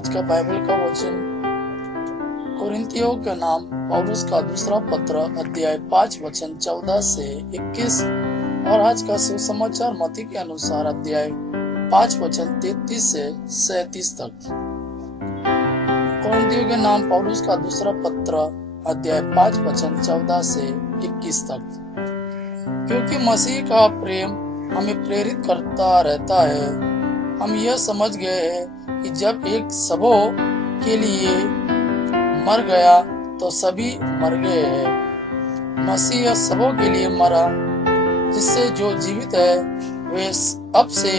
आज का बाइबल का वचन कुरिन्थियों के नाम पौलुस का दूसरा पत्र अध्याय 5 वचन 14 से 21 और आज का सुसमाचार मत्ती के अनुसार अध्याय 5 वचन 33 से 37 तक। कुरिन्थियों के नाम पौलुस का दूसरा पत्र अध्याय 5 वचन 14 से 21 तक। क्योंकि मसीह का प्रेम हमें प्रेरित करता रहता है, हम यह समझ गए हैं कि जब एक सबों के लिए मर गया तो सभी मर गए हैं। मसीह सबों के लिए मरा, जिससे जो जीवित है वे अब से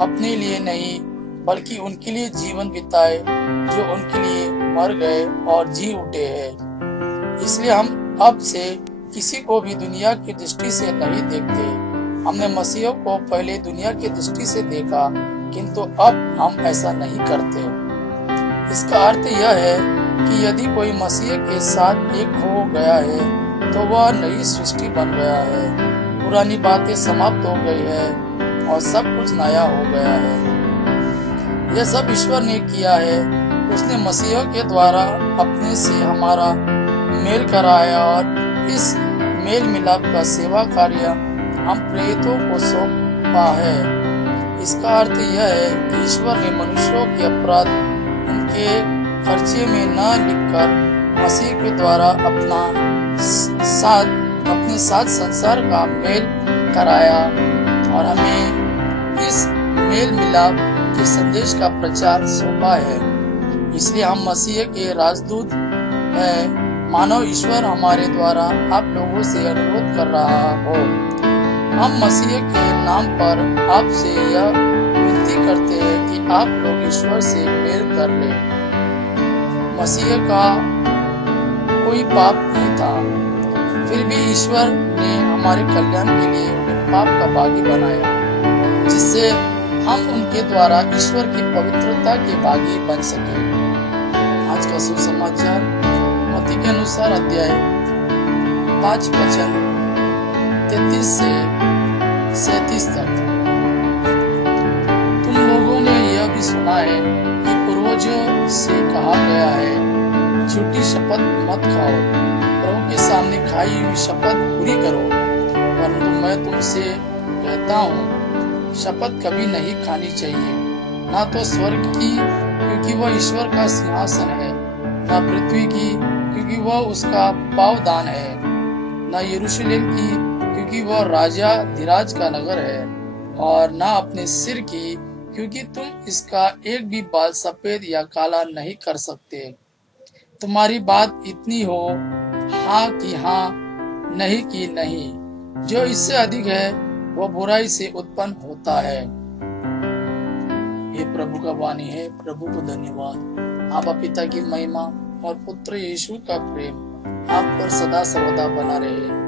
अपने लिए नहीं बल्कि उनके लिए जीवन बिताए जो उनके लिए मर गए और जी उठे हैं। इसलिए हम अब से किसी को भी दुनिया की दृष्टि से नहीं देखते। हमने मसीह को पहले दुनिया की दृष्टि से देखा, किंतु अब हम ऐसा नहीं करते। इसका अर्थ यह है कि यदि कोई मसीह के साथ एक हो गया है तो वह नई सृष्टि बन गया है। पुरानी बातें समाप्त हो गई है और सब कुछ नया हो गया है। यह सब ईश्वर ने किया है। उसने मसीह के द्वारा अपने से हमारा मेल कराया और इस मेल मिलाप का सेवा कार्य हम प्रेरितों को सौंपा है। इसका अर्थ यह है कि ईश्वर ने मनुष्यों के अपराध उनके खर्चे में न लिखकर मसीह के द्वारा अपने साथ संसार का मेल कराया और हमें इस मेल मिलाप के संदेश का प्रचार सौंपा है। इसलिए हम मसीह के राजदूत हैं। मानो ईश्वर हमारे द्वारा आप लोगों से अनुरोध कर रहा हो। हम मसीह के नाम पर आपसे यह विनती करते हैं कि आप लोग ईश्वर से मेल कर ले। मसीह का कोई पाप नहीं था, फिर भी ईश्वर ने हमारे कल्याण के लिए उन्हें पाप का भागी बनाया, जिससे हम उनके द्वारा ईश्वर की पवित्रता के भागी बन सके। आज का सुसमाचार मत्ती के अनुसार अध्याय 5 वचन 33 से 37 तक। तुम लोगों ने यह भी सुना है कि पूर्वजों से कहा गया है, झूठी शपथ मत खाओ, प्रभु के सामने खाई हुई शपथ पूरी करो। परंतु मैं तुमसे कहता हूँ, शपथ कभी नहीं खानी चाहिए, ना तो स्वर्ग की क्योंकि वह ईश्वर का सिंहासन है, ना पृथ्वी की क्योंकि वह उसका पावदान है, ना यरूशलेम की क्योंकि वह राजा धीराज का नगर है, और ना अपने सिर की क्योंकि तुम इसका एक भी बाल सफेद या काला नहीं कर सकते। तुम्हारी बात इतनी हो, हाँ कि हाँ, नहीं कि नहीं। जो इससे अधिक है वह बुराई से उत्पन्न होता है। ये प्रभु का वाणी है। प्रभु को धन्यवाद। आपा पिता की महिमा और पुत्र यीशु का प्रेम आप पर सदा सर्वदा बना रहे।